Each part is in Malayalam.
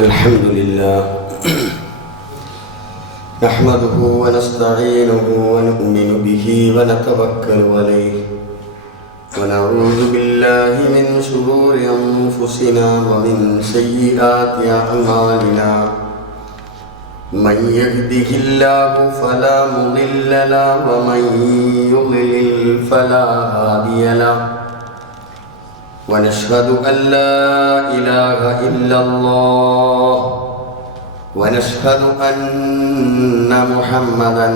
الحمد لله نحمده ونستعينه ونؤمن به ونتوكل عليه ونعوذ بالله من شرور أنفسنا ومن سيئات أعمالنا من يهده الله فلا مضل له ومن يضلل فلا هادي له ونشهد أن لا إله إلا الله ونشهد أن محمدا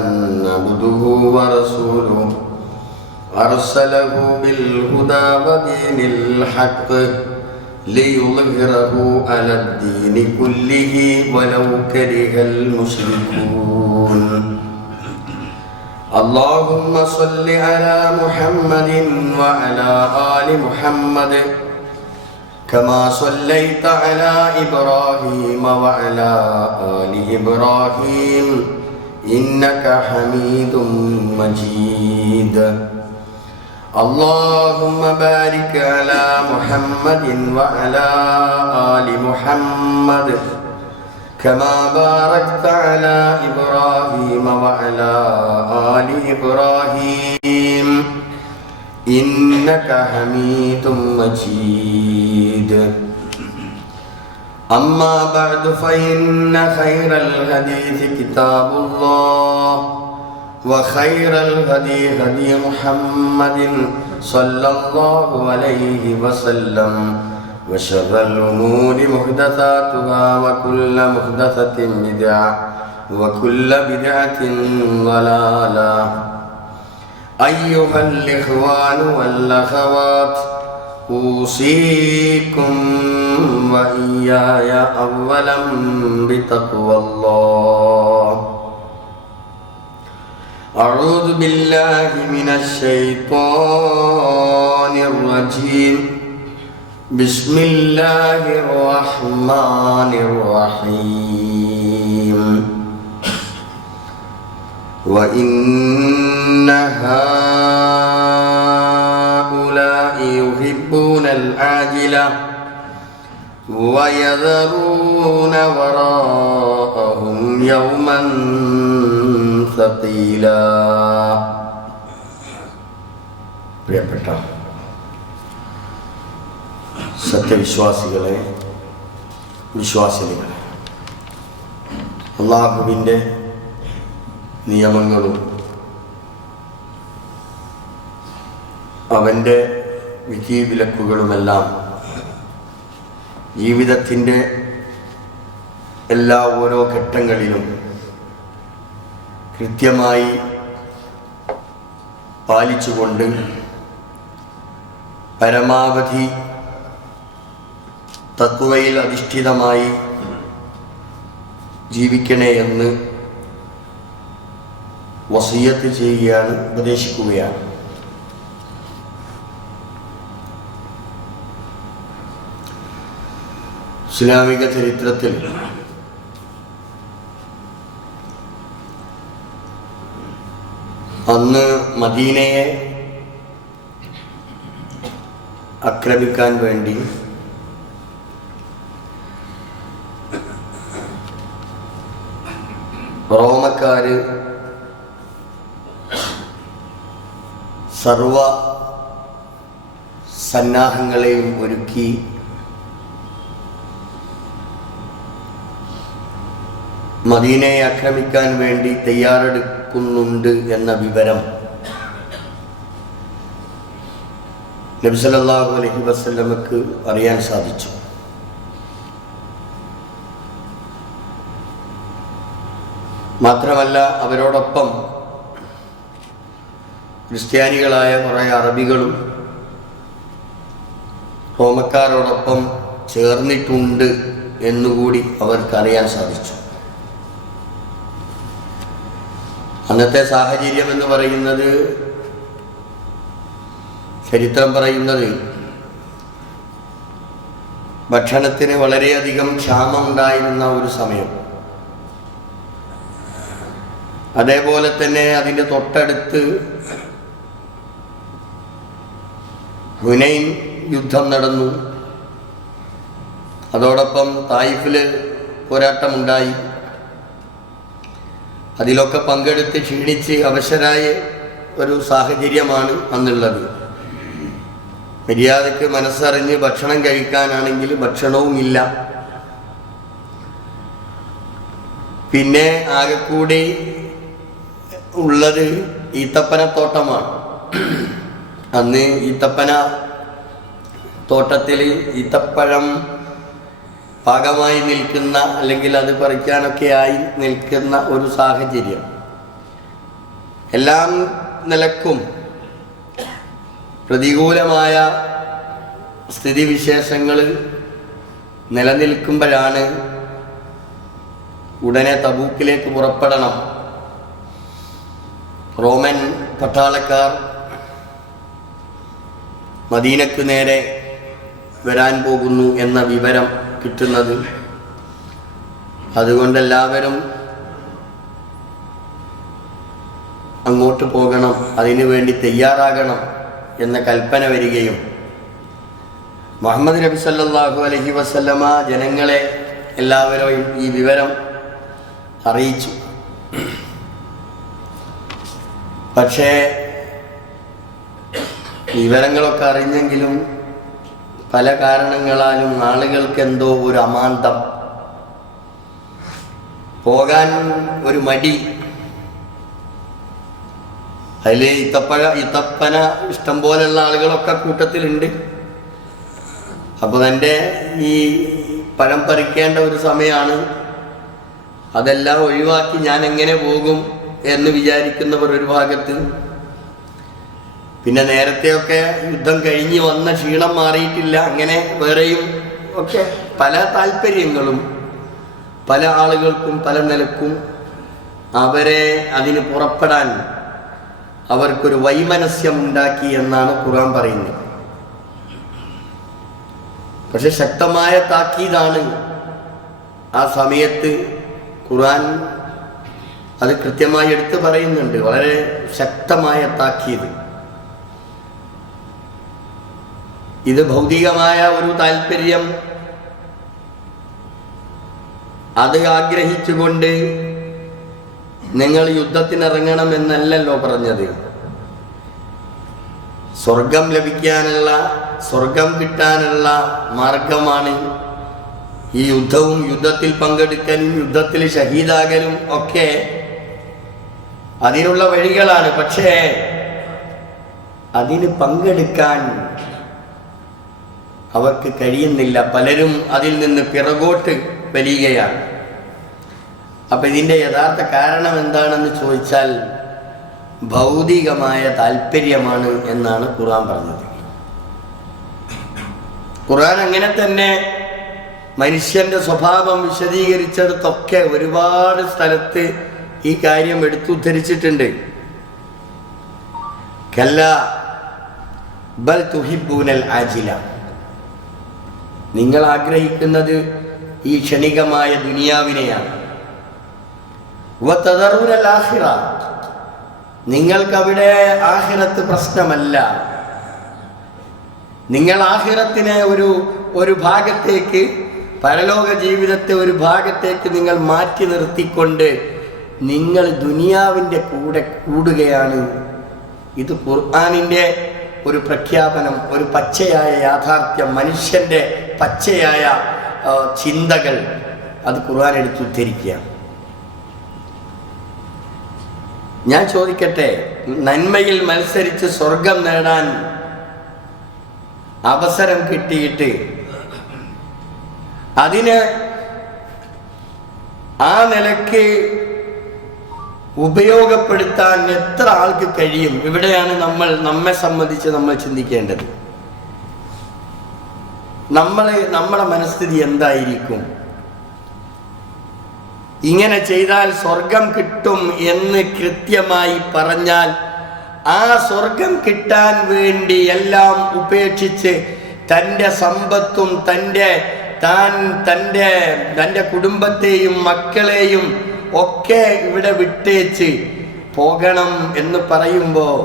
عبده ورسوله أرسله بالهدى ودين الحق ليظهره على الدين كله ولو كره المشركون اللهم صل على محمد وعلى آل محمد كما صليت على إبراهيم وعلى آل إبراهيم إنك حميد مجيد اللهم بارك على محمد وعلى آل محمد كما باركت على إبراهيم وعلى آل إبراهيم إنك حميد مجيد أما بعد فإن خير الحديث كتاب الله وخير الهدي هدي محمد صلى الله عليه وسلم وشر الأمور محدثاتها وكل محدثة بدعة وكل بدعة ضلالة أيها الإخوان والأخوات أوصيكم وإياي أولا بتقوى الله أعوذ بالله من الشيطان الرجيم بسم الله الرحمن الرحيم وإن هؤلاء يحبون العاجلة ويذرون وراءهم يوما ثقيلا. പ്രിയപ്പെട്ട സത്യവിശ്വാസികളെ, വിശ്വാസിനികളെ, അല്ലാഹുവിൻ്റെ നിയമങ്ങളും അവൻ്റെ വിധിവിലക്കുകളുമെല്ലാം ജീവിതത്തിൻ്റെ എല്ലാ ഓരോ ഘട്ടങ്ങളിലും കൃത്യമായി പാലിച്ചുകൊണ്ട് പരമാവധി തഖ്വയിൽ അധിഷ്ഠിതമായി ജീവിക്കണേ എന്ന് വസിയ്യത്ത് ചെയ്യുകയാണ്, ഉപദേശിക്കുകയാണ്. ഇസ്ലാമിക ചരിത്രത്തിൽ അന്ന് മദീനയെ ആക്രമിക്കാൻ വേണ്ടി റോമക്കാര് സർവ സന്നാഹങ്ങളെയും ഒരുക്കി മദീനയെ ആക്രമിക്കാൻ വേണ്ടി തയ്യാറെടുക്കുന്നുണ്ട് എന്ന വിവരം നബി സല്ലല്ലാഹു അലൈഹി വസല്ലമക്ക് അറിയാൻ സാധിച്ചു. മാത്രമല്ല അവരോടൊപ്പം ക്രിസ്ത്യാനികളായ കുറേ അറബികളും റോമക്കാരോടൊപ്പം ചേർന്നിട്ടുണ്ട് എന്നുകൂടി അവർക്കറിയാൻ സാധിച്ചു. അന്നത്തെ സാഹചര്യം എന്ന് പറയുന്നത്, ചരിത്രം പറയുന്നത്, ഭക്ഷണത്തിന് വളരെയധികം ക്ഷാമമുണ്ടായിരുന്ന ഒരു സമയം. അതേപോലെ തന്നെ അതിൻ്റെ തൊട്ടടുത്ത് ഹുനൈൻ യുദ്ധം നടന്നു. അതോടൊപ്പം തായിഫിൽ പോരാട്ടമുണ്ടായി. അതിലൊക്കെ പങ്കെടുത്ത് ക്ഷീണിച്ച് അവശരായ ഒരു സാഹചര്യമാണ് അന്നുള്ളത്. മര്യാദയ്ക്ക് മനസ്സറിഞ്ഞ് ഭക്ഷണം കഴിക്കാനാണെങ്കിൽ ഭക്ഷണവും ഇല്ല. പിന്നെ ആകെക്കൂടി ഉള്ളത് ഈത്തപ്പനത്തോട്ടമാണ്. അന്ന് ഈത്തപ്പന തോട്ടത്തിൽ ഈത്തപ്പഴം പാകമായി നിൽക്കുന്ന, അല്ലെങ്കിൽ അത് പറിക്കാനൊക്കെ ആയി നിൽക്കുന്ന ഒരു സാഹചര്യം. എല്ലാം നിലക്കും പ്രതികൂലമായ സ്ഥിതിവിശേഷങ്ങൾ നിലനിൽക്കുമ്പോഴാണ് ഉടനെ തബൂക്കിലേക്ക് പുറപ്പെടണം, റോമൻ പട്ടാളക്കാർ മദീനക്ക് നേരെ വരാൻ പോകുന്നു എന്ന വിവരം കിട്ടുന്നത്. അതുകൊണ്ട് എല്ലാവരും അങ്ങോട്ട് പോകണം, അതിനു വേണ്ടി തയ്യാറാകണം എന്ന കൽപ്പന വരികയും മുഹമ്മദ് നബി സല്ലല്ലാഹു അലൈഹി വസല്ലമ ജനങ്ങളെ എല്ലാവരെയും ഈ വിവരം അറിയിച്ചു. പക്ഷേ വിവരങ്ങളൊക്കെ അറിഞ്ഞെങ്കിലും പല കാരണങ്ങളാലും ആളുകൾക്ക് എന്തോ ഒരു അമാന്തം, പോകാൻ ഒരു മടി. അതിൽ ഈത്തപ്പന ഇഷ്ടം പോലെയുള്ള ആളുകളൊക്കെ കൂട്ടത്തിലുണ്ട്. അപ്പോൾ എൻ്റെ ഈ പഴം പറിക്കേണ്ട ഒരു സമയമാണ്, അതെല്ലാം ഒഴിവാക്കി ഞാൻ എങ്ങനെ പോകും എന്ന് വിചാരിക്കുന്നവർ ഒരു ഭാഗത്ത്. പിന്നെ നേരത്തെയൊക്കെ യുദ്ധം കഴിഞ്ഞ് വന്ന ക്ഷീണം മാറിയിട്ടില്ല, അങ്ങനെ വേറെയും ഒക്കെ പല താല്പര്യങ്ങളും പല ആളുകൾക്കും പല നിലക്കും അവരെ അതിന് പുറപ്പെടാൻ അവർക്കൊരു വൈമനസ്യം ഉണ്ടാക്കി എന്നാണ് ഖുർആൻ പറയുന്നത്. പക്ഷെ ശക്തമായ താക്കീതാണ് ആ സമയത്ത് ഖുർആൻ അത് കൃത്യമായി എടുത്തു പറയുന്നുണ്ട്. വളരെ ശക്തമായ താക്കീത്. ഇത് ഭൗതികമായ ഒരു താല്പര്യം അത് ആഗ്രഹിച്ചുകൊണ്ട് നിങ്ങൾ യുദ്ധത്തിനിറങ്ങണമെന്നല്ലല്ലോ പറഞ്ഞത്. സ്വർഗം ലഭിക്കാനുള്ള, സ്വർഗം കിട്ടാനുള്ള മാർഗമാണ് ഈ യുദ്ധവും, യുദ്ധത്തിൽ പങ്കെടുക്കലും യുദ്ധത്തിൽ ഷഹീദാകലും ഒക്കെ അതിനുള്ള വഴികളാണ്. പക്ഷേ അതിന് പങ്കെടുക്കാൻ അവർക്ക് കഴിയുന്നില്ല. പലരും അതിൽ നിന്ന് പിറകോട്ട് വലിയുകയാണ്. അപ്പം ഇതിൻ്റെ യഥാർത്ഥ കാരണം എന്താണെന്ന് ചോദിച്ചാൽ ഭൗതികമായ താല്പര്യമാണ് എന്നാണ് ഖുർആൻ പറഞ്ഞത്. ഖുർആൻ അങ്ങനെ തന്നെ മനുഷ്യന്റെ സ്വഭാവം വിശദീകരിച്ചിടത്തൊക്കെ ഒരുപാട് സ്ഥലത്ത് ഈ കാര്യം എടുത്തുദ്ധരിച്ചിട്ടുണ്ട്. കല്ലാ ബൽ തുഹിബ്ബൂനൽ ആജില, നിങ്ങൾ ആഗ്രഹിക്കുന്നത് ഈ ക്ഷണികമായ ദുനിയാവിനെയാണ്. വതദറൂനൽ ആഖിറ, നിങ്ങൾക്കവിടെ ആഖിറത്ത് പ്രശ്നമല്ല. നിങ്ങൾ ആഖിറത്തിനെ ഒരു ഭാഗത്തേക്ക്, പരലോക ജീവിതത്തെ ഒരു ഭാഗത്തേക്ക് നിങ്ങൾ മാറ്റി നിർത്തിക്കൊണ്ട് നിങ്ങൾ ദുനിയാവിൻ്റെ കൂടെ കൂടുകയാണ്. ഇത് ഖുർആനിൻ്റെ ഒരു പ്രഖ്യാപനം, ഒരു പച്ചയായ യാഥാർത്ഥ്യം, മനുഷ്യൻ്റെ പച്ചയായ ചിന്തകൾ അത് ഖുർആൻ എടുത്തുദ്ധരിക്കുക. ഞാൻ ചോദിക്കട്ടെ, നന്മയിൽ മത്സരിച്ച് സ്വർഗം നേടാൻ അവസരം കിട്ടിയിട്ട് അതിന് ആ നിലയ്ക്ക് ഉപയോഗപ്പെടുത്താൻ എത്ര ആൾക്ക് കഴിയും? ഇവിടെയാണ് നമ്മെ സംബന്ധിച്ച് നമ്മൾ ചിന്തിക്കേണ്ടത്. നമ്മുടെ മനസ്ഥിതി എന്തായിരിക്കും? ഇങ്ങനെ ചെയ്താൽ സ്വർഗം കിട്ടും എന്ന് കൃത്യമായി പറഞ്ഞാൽ ആ സ്വർഗം കിട്ടാൻ വേണ്ടി എല്ലാം ഉപേക്ഷിച്ച് തൻ്റെ സമ്പത്തും തൻ്റെ കുടുംബത്തെയും മക്കളെയും ഒക്കെ ഇവിടെ വിട്ടേച്ച് പോകണം എന്ന് പറയുമ്പോൾ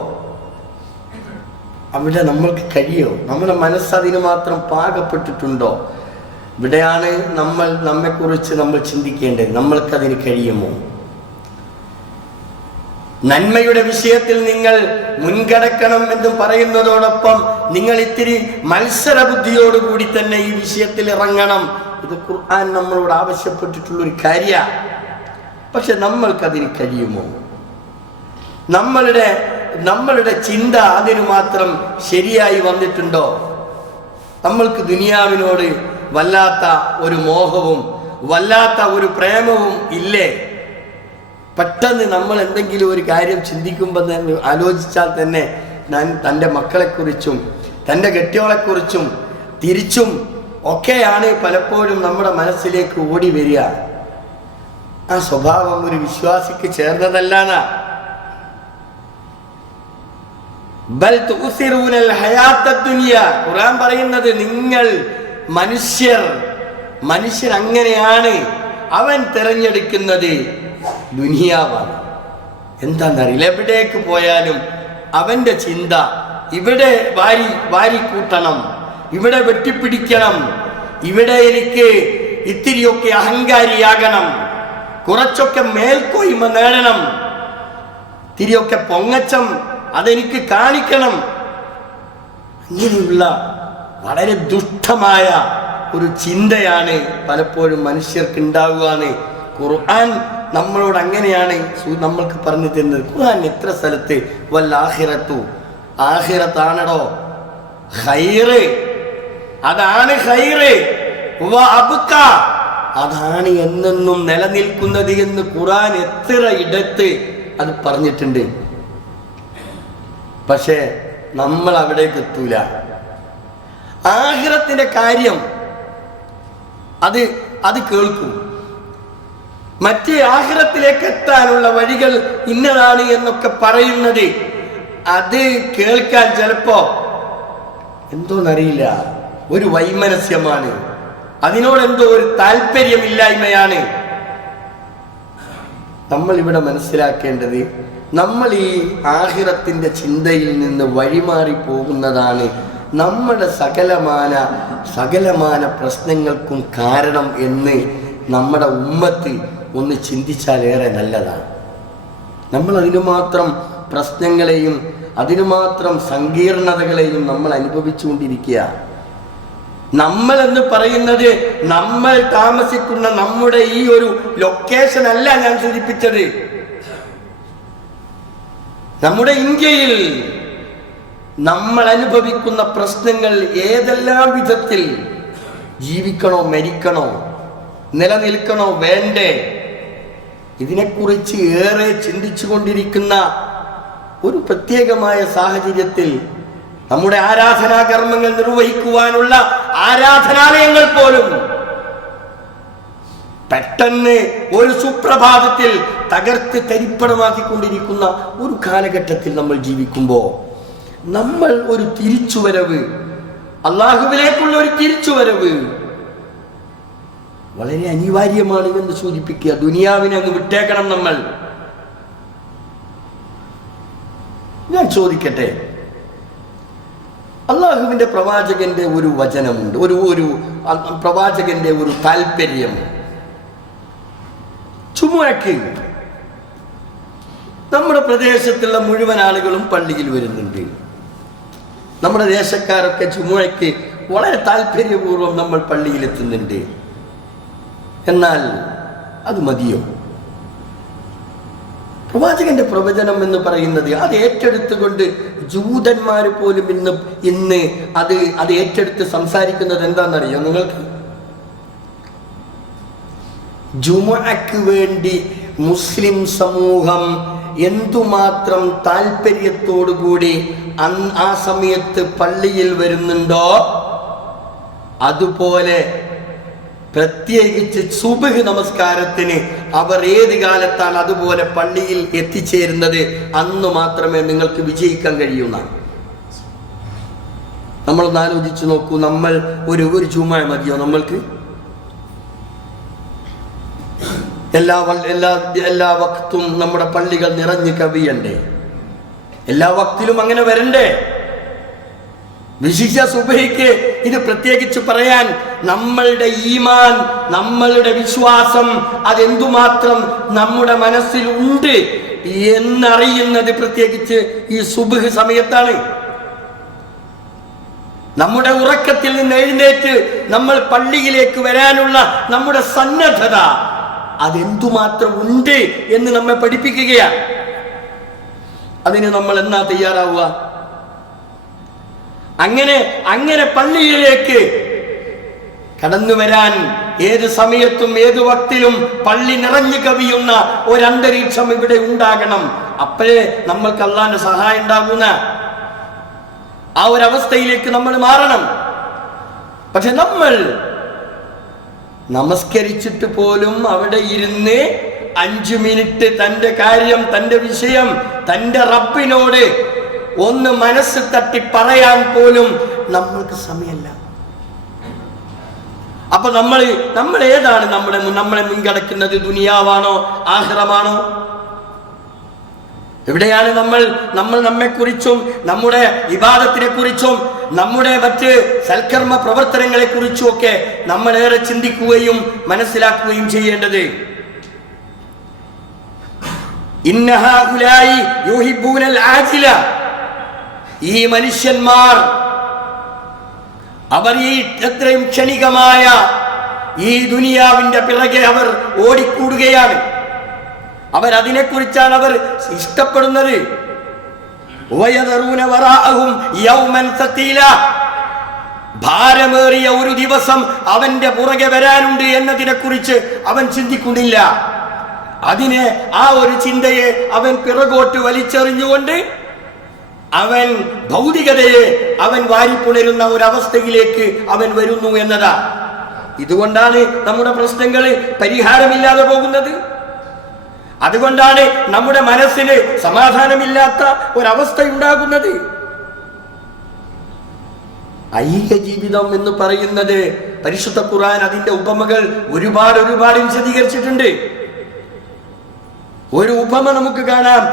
അവിടെ നമ്മൾക്ക് കഴിയോ? നമ്മുടെ മനസ്സതിന് മാത്രം പാകപ്പെട്ടിട്ടുണ്ടോ? ഇവിടെയാണ് നമ്മെക്കുറിച്ച് നമ്മൾ ചിന്തിക്കേണ്ടത്. നമ്മൾക്കതിന് കഴിയുമോ? നന്മയുടെ വിഷയത്തിൽ നിങ്ങൾ മുൻകടക്കണം എന്ന് പറയുന്നതോടൊപ്പം നിങ്ങൾ ഇത്തിരി മത്സര ബുദ്ധിയോടുകൂടി തന്നെ ഈ വിഷയത്തിൽ ഇറങ്ങണം. ഇത് ഖുർആൻ നമ്മളോട് ആവശ്യപ്പെട്ടിട്ടുള്ളൊരു കാര്യമാണ്. പക്ഷെ നമ്മൾക്കതിന് കഴിയുമോ? നമ്മളുടെ ചിന്ത അതിന് മാത്രം ശരിയായി വന്നിട്ടുണ്ടോ? നമ്മൾക്ക് ദുനിയാവിനോട് വല്ലാത്ത ഒരു മോഹവും വല്ലാത്ത ഒരു പ്രേമവും ഇല്ലേ? പെട്ടെന്ന് നമ്മൾ എന്തെങ്കിലും ഒരു കാര്യം ചിന്തിക്കുമ്പോൾ തന്നെ ആലോചിച്ചാൽ തന്നെ തൻ്റെ മക്കളെക്കുറിച്ചും തൻ്റെ കെട്ടിയോളെക്കുറിച്ചും തിരിച്ചും ഒക്കെയാണ് പലപ്പോഴും നമ്മുടെ മനസ്സിലേക്ക് ഓടി വരിക. ആ സ്വഭാവം ഒരു വിശ്വാസിക്ക് ചേർന്നതല്ലാണ്. ബൽ തുസിറൂനൽ ഹയാത്തദ് ദുനിയ. ഖുർആൻ പറയുന്നത് നിങ്ങൾ മനുഷ്യൻ അങ്ങനെയാണ്. അവൻ തിരഞ്ഞെടുക്കുന്നത് ദുനിയാവാണ്. എന്താണെന്നറിയില്ല. എവിടേക്ക് പോയാലും അവന്റെ ചിന്ത ഇവിടെ വാരി കൂട്ടണം, ഇവിടെ വെട്ടിപ്പിടിക്കണം, ഇവിടെ എനിക്ക് ഇത്തിരിയൊക്കെ അഹങ്കാരിയാകണം, കുറച്ചൊക്കെ മേൽക്കോയ്മ നേടണം, ഇത്തിരിയൊക്കെ പൊങ്ങച്ചം അതെനിക്ക് കാണിക്കണം. ഇങ്ങനെയുള്ള വളരെ ദുഷ്ടമായ ഒരു ചിന്തയാണ് പലപ്പോഴും മനുഷ്യർക്ക് ഉണ്ടാവുകയാണ്. ഖുർആൻ നമ്മളോട് അങ്ങനെയാണ് നമ്മൾക്ക് പറഞ്ഞു തരുന്നത്. ഖുർആൻ എത്ര സ്ഥലത്ത് വല്ലാഹിറത്തു, ആഹിറത്താണടോ ഖൈറ്, അതാണ് ഖൈറ്, വഅബ്ക, അതാണ് എന്നെന്നും നിലനിൽക്കുന്നത് എന്ന് ഖുർആൻ എത്ര ഇടത്ത് അത് പറഞ്ഞിട്ടുണ്ട്. പക്ഷേ നമ്മൾ അവിടേക്ക് എത്തൂല. ആഖിറത്തിന്റെ കാര്യം അത് കേൾക്കും. മറ്റേ ആഖിറത്തിലേക്ക് എത്താനുള്ള വഴികൾ ഇന്നതാണ് എന്നൊക്കെ പറയുന്നത് അത് കേൾക്കാൻ ചിലപ്പോ എന്തോന്നറിയില്ല, ഒരു വൈമനസ്യമാണ്, അതിനോടെന്തോ ഒരു താല്പര്യമില്ലായ്മയാണ്. നമ്മൾ ഇവിടെ മനസ്സിലാക്കേണ്ടത്, നമ്മൾ ഈ ആഖിറത്തിന്റെ ചിന്തയിൽ നിന്ന് വഴിമാറി പോകുന്നതാണ് നമ്മുടെ സകലമാന പ്രശ്നങ്ങൾക്കും കാരണം എന്ന് നമ്മുടെ ഉമ്മത്ത് ഒന്ന് ചിന്തിച്ചാലേറെ നല്ലതാണ്. നമ്മൾ അതിനു മാത്രം പ്രശ്നങ്ങളെയും അതിനു മാത്രം സങ്കീർണതകളെയും നമ്മൾ അനുഭവിച്ചുകൊണ്ടിരിക്കുക. നമ്മൾ എന്ന് പറയുന്നത് നമ്മൾ താമസിക്കുന്ന നമ്മുടെ ഈ ഒരു ലൊക്കേഷൻ അല്ല ഞാൻ സൂചിപ്പിച്ചത്. നമ്മുടെ ഇന്ത്യയിൽ നമ്മൾ അനുഭവിക്കുന്ന പ്രശ്നങ്ങൾ ഏതെല്ലാം വിധത്തിൽ, ജീവിക്കണോ മരിക്കണോ, നിലനിൽക്കണോ വേണ്ടേ, ഇതിനെക്കുറിച്ച് ഏറെ ചിന്തിച്ചു കൊണ്ടിരിക്കുന്ന ഒരു പ്രത്യേകമായ സാഹചര്യത്തിൽ നമ്മുടെ ആരാധനാകർമ്മങ്ങൾ നിർവഹിക്കുവാനുള്ള ആരാധനാലയങ്ങൾ പോലും പെട്ടെന്ന് ഒരു സുപ്രഭാതത്തിൽ തകർത്ത് തരിപ്പണമാക്കിക്കൊണ്ടിരിക്കുന്ന ഒരു കാലഘട്ടത്തിൽ നമ്മൾ ജീവിക്കുമ്പോൾ നമ്മൾ ഒരു തിരിച്ചുവരവ്, അള്ളാഹുവിലേക്കുള്ള ഒരു തിരിച്ചുവരവ് വളരെ അനിവാര്യമാണ് എന്ന് സൂചിപ്പിക്കുക. ദുനിയാവിനെ അങ്ങ് വിട്ടേക്കണം നമ്മൾ. ഞാൻ ചോദിക്കട്ടെ, അള്ളാഹുവിന്റെ പ്രവാചകന്റെ ഒരു വചനമുണ്ട്, ഒരു പ്രവാചകന്റെ ഒരു താല്പര്യം. ചുമക്ക് നമ്മുടെ പ്രദേശത്തുള്ള മുഴുവൻ ആളുകളും പള്ളിയിൽ വരുന്നുണ്ട്. നമ്മുടെ ദേശക്കാരൊക്കെ ചുമക്ക് വളരെ താല്പര്യപൂർവ്വം നമ്മൾ പള്ളിയിൽ എത്തുന്നുണ്ട്. എന്നാൽ അത് മതിയോ? പ്രവാചകന്റെ പ്രവചനം എന്ന് പറയുന്നത് അത് ഏറ്റെടുത്തുകൊണ്ട് ജൂതന്മാർ പോലും ഇന്ന് അത് ഏറ്റെടുത്ത് സംസാരിക്കുന്നത് എന്താണെന്നറിയോ നിങ്ങൾക്ക്? ജുമുഅക്ക് വേണ്ടി മുസ്ലിം സമൂഹം എന്തുമാത്രം താല്പര്യത്തോടുകൂടി ആ സമയത്ത് പള്ളിയിൽ വരുന്നുണ്ടോ, അതുപോലെ പ്രത്യേകിച്ച് സുബ്ഹ് നമസ്കാരത്തിന് അവർ ഏത് കാലത്താണ് അതുപോലെ പള്ളിയിൽ എത്തിച്ചേരുന്നത് അന്ന് മാത്രമേ നിങ്ങൾക്ക് വിജയിക്കാൻ കഴിയുന്ന. നമ്മളൊന്ന് ആലോചിച്ചു നോക്കൂ. നമ്മൾ ഒരു ജുമുഅ മതിയോ നമ്മൾക്ക്? എല്ലാ വക്തും നമ്മുടെ പള്ളികൾ നിറഞ്ഞു കവിയണ്ടേ? എല്ലാ വക്തിലും അങ്ങനെ വരണ്ടേ? വിശിഷ്യ സുബ്ഹിക്ക് ഇത് പ്രത്യേകിച്ച് പറയാൻ നമ്മളുടെ ഈമാൻ, നമ്മളുടെ വിശ്വാസം അതെന്തുമാത്രം നമ്മുടെ മനസ്സിലുണ്ട് എന്നറിയുന്നത് പ്രത്യേകിച്ച് ഈ സുബ്ഹ് സമയത്താണ്. നമ്മുടെ ഉറക്കത്തിൽ നിന്ന് എഴുന്നേറ്റ് നമ്മൾ പള്ളിയിലേക്ക് വരാനുള്ള നമ്മുടെ സന്നദ്ധത അതെന്തുമാത്രം ഉണ്ട് എന്ന് നമ്മെ പഠിപ്പിക്കുകയാണ്. അതിന് നമ്മൾ എന്നാ തയ്യാറാവുക? അങ്ങനെ പള്ളിയിലേക്ക് കടന്നു വരാൻ ഏത് സമയത്തും ഏത് വക്തിലും പള്ളി നിറഞ്ഞു കവിയുന്ന ഒരന്തരീക്ഷം ഇവിടെ ഉണ്ടാകണം. അപ്പോഴേ നമ്മൾക്ക് അള്ളാന്റെ സഹായം ഉണ്ടാകുന്ന ആ ഒരവസ്ഥയിലേക്ക് നമ്മൾ മാറണം. പക്ഷെ നമ്മൾ നമസ്കരിച്ചിട്ട് പോലും അവിടെ ഇരുന്ന് 5 മിനിറ്റ് തന്റെ കാര്യം, തന്റെ വിഷയം, തന്റെ റബ്ബിനോട് ഒന്ന് മനസ്സ് തട്ടി പറയാൻ പോലും നമ്മൾക്ക് സമയമല്ല. അപ്പൊ നമ്മൾ ഏതാണ് നമ്മളെ മുൻകടക്കുന്നത്? ദുനിയാവാണോ ആഖിറമാണോ? എവിടെയാണ് നമ്മൾ നമ്മെക്കുറിച്ചും നമ്മുടെ ഇബാദത്തിനെ കുറിച്ചും നമ്മുടെ മറ്റ് സൽക്കർമ്മ പ്രവർത്തനങ്ങളെ കുറിച്ചും ഒക്കെ നമ്മൾ ഏറെ ചിന്തിക്കുകയും മനസ്സിലാക്കുകയും ചെയ്യേണ്ടത്? ഇന്നഹാഉലായി യുഹിബ്ബൂനൽ ആജില, ഈ മനുഷ്യന്മാർ അവർ ഈ എത്രയും ക്ഷണികമായ ഈ ദുനിയാവിന്റെ പിറകെ അവർ ഓടിക്കൂടുകയാണ്. അവരതിനെക്കുറിച്ചാണ് അവർ ഇഷ്ടപ്പെടുന്നത്. ഭാരമേറിയ ഒരു ദിവസം അവന്റെ പുറകെ വരാനുണ്ട് എന്നതിനെ കുറിച്ച് അവൻ ചിന്തിക്കുന്നില്ല. അതിനെ, ആ ഒരു ചിന്തയെ അവൻ പിറകോട്ട് വലിച്ചെറിഞ്ഞുകൊണ്ട് അവൻ ഭൗതികതയെ അവൻ വാരിപ്പുണരുന്ന ഒരവസ്ഥയിലേക്ക് അവൻ വരുന്നു എന്നതാ. ഇതുകൊണ്ടാണ് നമ്മുടെ പ്രശ്നങ്ങൾ പരിഹാരമില്ലാതെ പോകുന്നത്. അതുകൊണ്ടാണ് നമ്മുടെ മനസ്സിന് സമാധാനമില്ലാത്ത ഒരവസ്ഥ ഉണ്ടാകുന്നത്. ഐഹിക ജീവിതം എന്ന് പറയുന്നത് പരിശുദ്ധ ഖുർആൻ അതിന്റെ ഉപമകൾ ഒരുപാട് വിശദീകരിച്ചിട്ടുണ്ട്. ഒരു ഉപമ നമുക്ക് കാണാം.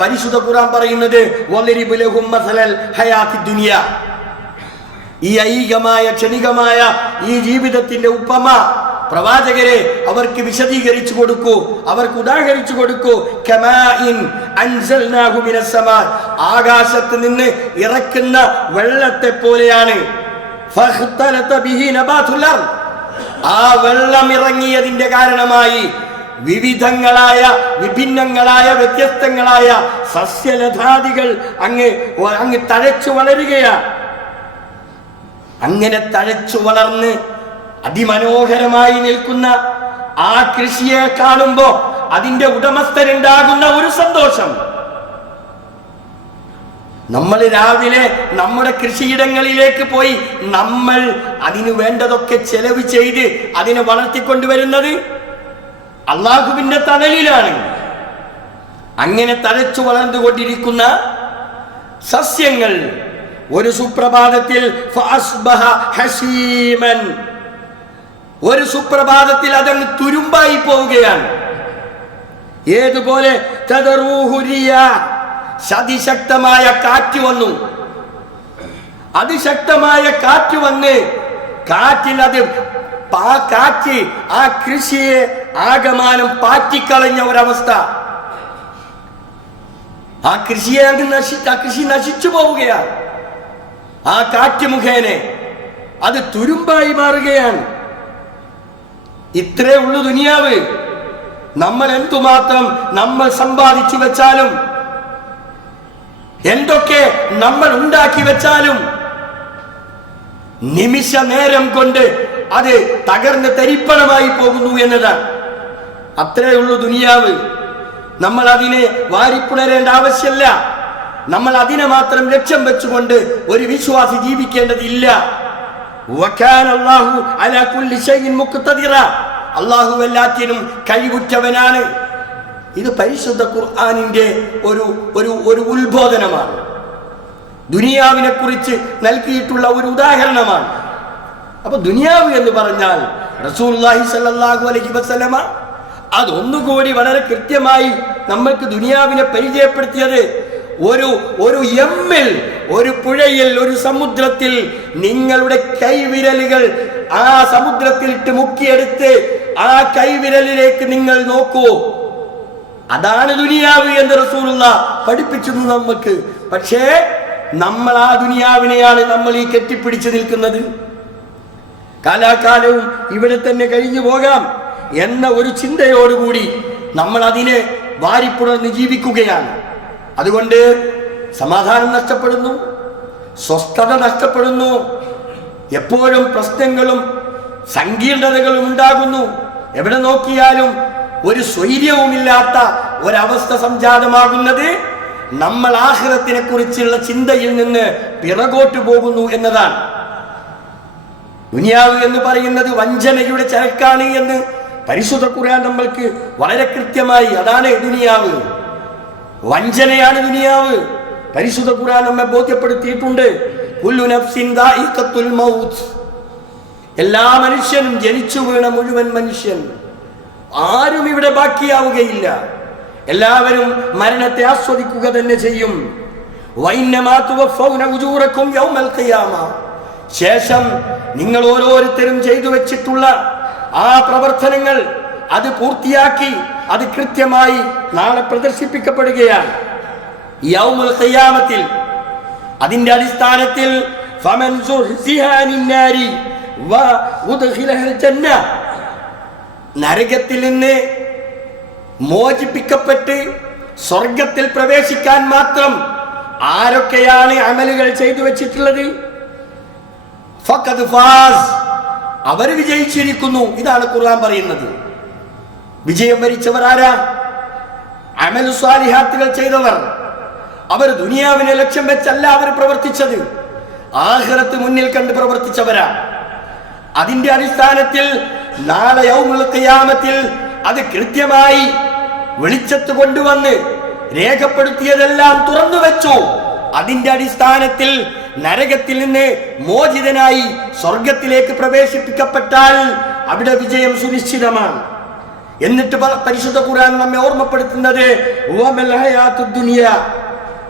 പരിശുദ്ധ ഖുർആൻ പറയുന്നത് വളിരിബ് ലഹും മസലൽ ഹയാത്തി ദുനിയ, ഈ ഐഹികമായ ക്ഷണികമായ ഈ ജീവിതത്തിന്റെ ഉപമ പ്രവാചകരെ അവർക്ക് വിശദീകരിച്ചു കൊടുക്കൂ, അവർക്ക് ഉദാഹരിച്ചു കൊടുക്കൂ. കമാഇൻ അൻസൽനാഹു മിനസ് സമാ, ആകാശത്ത് നിന്ന് ഇറക്കുന്ന വെള്ളത്തെ പോലെയാണ്. ഫഖ്തലത ബിഹി നബാതുൽ അർദ്, ആ വെള്ളം ഇറങ്ങിയതിന്റെ കാരണമായി വിഭിന്നങ്ങളായ വ്യത്യസ്തങ്ങളായ സസ്യലതാദികൾ അങ്ങ് തഴച്ചു വളരുകയാണ്. അങ്ങനെ തഴച്ചു വളർന്ന് അതിമനോഹരമായി നിൽക്കുന്ന ആ കൃഷിയെ കാണുമ്പോ അതിന്റെ ഉടമസ്ഥരുണ്ടാകുന്ന ഒരു സന്തോഷം. നമ്മൾ രാവിലെ നമ്മുടെ കൃഷിയിടങ്ങളിലേക്ക് പോയി നമ്മൾ അതിനു വേണ്ടതൊക്കെ ചെലവ് ചെയ്ത് അതിനെ വളർത്തിക്കൊണ്ടുവരുന്നത് അള്ളാഹുവിന്റെ തണലിലാണ്. അങ്ങനെ തഴച്ചു വളർന്നുകൊണ്ടിരിക്കുന്ന സസ്യങ്ങൾ ഒരു സുപ്രഭാതത്തിൽ ഫഅസ്ബഹ ഹസീമൻ, ഒരു സുപ്രഭാതത്തിൽ അതങ്ങ് തുരുമ്പായി പോവുകയാണ്. ഏതുപോലെ അതിശക്തമായ കാറ്റ് വന്നു. അതിശക്തമായ കാറ്റ് വന്ന് കാറ്റിൽ കാറ്റ് ആ കൃഷിയെ ആകമാനം പാറ്റിക്കളഞ്ഞ ഒരവസ്ഥ. ആ കൃഷിയെ കൃഷി നശിച്ചു പോവുകയാണ്. ആ കാറ്റ് മുഖേന അത് തുരുമ്പായി മാറുകയാണ്. ഇത്രേ ഉള്ളു ദുനിയാവ്. നമ്മൾ എന്തുമാത്രം നമ്മൾ സമ്പാദിച്ചു വെച്ചാലും, എന്തൊക്കെ നമ്മൾ ഉണ്ടാക്കി വെച്ചാലും നിമിഷ നേരം കൊണ്ട് അത് തകർന്ന് തരിപ്പണമായി പോകുന്നു എന്നതാണ്. അത്രേ ഉള്ളു ദുനിയാവ്. നമ്മൾ അതിനെ വാരിപ്പുണരേണ്ട ആവശ്യമില്ല. നമ്മൾ അതിനെ മാത്രം ലക്ഷ്യം വെച്ചുകൊണ്ട് ഒരു വിശ്വാസി ജീവിക്കേണ്ടതില്ല. അല്ലാഹു എല്ലാറ്റിനും കഴിവുറ്റവനാണ്. ഇത് പരിശുദ്ധ ഖുർആനിന്റെ ഒരു ഉത്ബോധനമാണ്. ദുനിയാവിനെ കുറിച്ച് നൽകിയിട്ടുള്ള ഒരു ഉദാഹരണമാണ്. അപ്പൊ ദുനിയാവ് എന്ന് പറഞ്ഞാൽ റസൂലുള്ളാഹി സ്വല്ലല്ലാഹു അലൈഹി വസല്ലമ അതൊന്നുകൂടി വളരെ കൃത്യമായി നമ്മൾക്ക് ദുനിയാവിനെ പരിചയപ്പെടുത്തിയത് ഒരു എമ്മിൽ, ഒരു പുഴയിൽ, ഒരു സമുദ്രത്തിൽ നിങ്ങളുടെ കൈവിരലുകൾ ആ സമുദ്രത്തിലിട്ട് മുക്കിയെടുത്ത് ആ കൈവിരലിലേക്ക് നിങ്ങൾ നോക്കൂ. അതാണ് ദുനിയാവ് എന്ന് റസൂലുള്ളാഹ് പഠിപ്പിച്ചു നമുക്ക്. പക്ഷേ നമ്മൾ ആ ദുനിയാവിനെയാണ് നമ്മൾ ഈ കെട്ടിപ്പിടിച്ചു നിൽക്കുന്നത്. കാലാകാലവും ഇവിടെ തന്നെ കഴിഞ്ഞു പോകാം എന്ന ഒരു ചിന്തയോടുകൂടി നമ്മൾ അതിനെ വാരിപ്പുണർന്ന് ജീവിക്കുകയാണ്. അതുകൊണ്ട് സമാധാനം നഷ്ടപ്പെടുന്നു, സ്വസ്ഥത നഷ്ടപ്പെടുന്നു, എപ്പോഴും പ്രശ്നങ്ങളും സങ്കീർണതകളും ഉണ്ടാകുന്നു. എവിടെ നോക്കിയാലും ഒരു സ്വൈര്യവുമില്ലാത്ത ഒരവസ്ഥ സംജാതമാകുന്നത് നമ്മൾ ആഖിറത്തിനെ കുറിച്ചുള്ള ചിന്തയിൽ നിന്ന് പിറകോട്ട് പോകുന്നു എന്നതാണ്. ദുനിയാവ് എന്ന് പറയുന്നത് വഞ്ചനയുടെ ചരക്കാണ് എന്ന് പരിശുദ്ധ ഖുർആൻ നമ്മൾക്ക് വളരെ കൃത്യമായി, അതാണ് ദുനിയാവ്, വഞ്ചനയാണ് ദുനിയാവ്. പരിശുദ്ധ ഖുർആൻ നമ്മെ ബോധ്യപ്പെടുത്തിയിട്ടുണ്ട്. കുല്ലു നഫ്സിൻ ദാഇഖത്തുൽ മൗത്ത്, എല്ലാ മനുഷ്യനും, ജനിച്ചു വീണ മുഴുവൻ മനുഷ്യൻ, ആരും ഇവിടെ ബാക്കിയാവുകയില്ല. എല്ലാവരും മരണത്തെ ആസ്വദിക്കുക തന്നെ ചെയ്യും. വഇന്നമാ തുവഫൗന ഉജൂറക്കും യൗമൽ ഖിയാമ, ശേഷം നിങ്ങൾ ഓരോരുത്തരും ചെയ്തു വെച്ചിട്ടുള്ള ആ പ്രവർത്തനങ്ങൾ അത് പൂർത്തിയാക്കി അത് കൃത്യമായി നാളെ പ്രദർശിപ്പിക്കപ്പെടുകയാണ്. യൗമുൽ ഖിയാമത്തിൽ അതിന്റെ അടിസ്ഥാനത്തിൽ ഫമൻ സുഹ്സിഹാ അനിന്നാരി വഉദ്ഖിലഹൽ ജന്ന, നരകത്തിൽ നിന്ന് മോചിപ്പിക്കപ്പെട്ട് സ്വർഗത്തിൽ പ്രവേശിക്കാൻ മാത്രം ആരൊക്കെയാണ് അമലുകൾ ചെയ്തു വെച്ചിട്ടുള്ളത്? ഫഖദ് ഫാസ്, അവർ വിജയിച്ചിരിക്കുന്നു. ഇതാണ് ഖുർആൻ പറയുന്നത്. വിജയം വരിച്ചവർ ആരാ? അമലു സ്വാലിഹാത്തുകൾ ചെയ്തവർ. അവർ ദുനിയാവിനെ ലക്ഷ്യം വെച്ചല്ല അവർ പ്രവർത്തിച്ചത്, ആഖിറത്ത് മുന്നിൽ കണ്ട് പ്രവർത്തിച്ചവരാ. അതിന്റെ അടിസ്ഥാനത്തിൽ നാളെ യൗമുൽ ഖിയാമത്തിൽ അത് കൃത്യമായി വെളിച്ചത്ത് കൊണ്ടുവന്ന് രേഖപ്പെടുത്തിയതെല്ലാം തുറന്നു വെച്ചു. അതിന്റെ അടിസ്ഥാനത്തിൽ നരകത്തിൽ നിന്ന് മോചിതനായി സ്വർഗത്തിലേക്ക് പ്രവേശിപ്പിക്കപ്പെട്ടാൽ അവിടെ വിജയം സുനിശ്ചിതമാണ്. എന്നിട്ട് പരിശുദ്ധ ഖുർആൻ നമ്മെ ഓർമ്മപ്പെടുത്തുന്നത്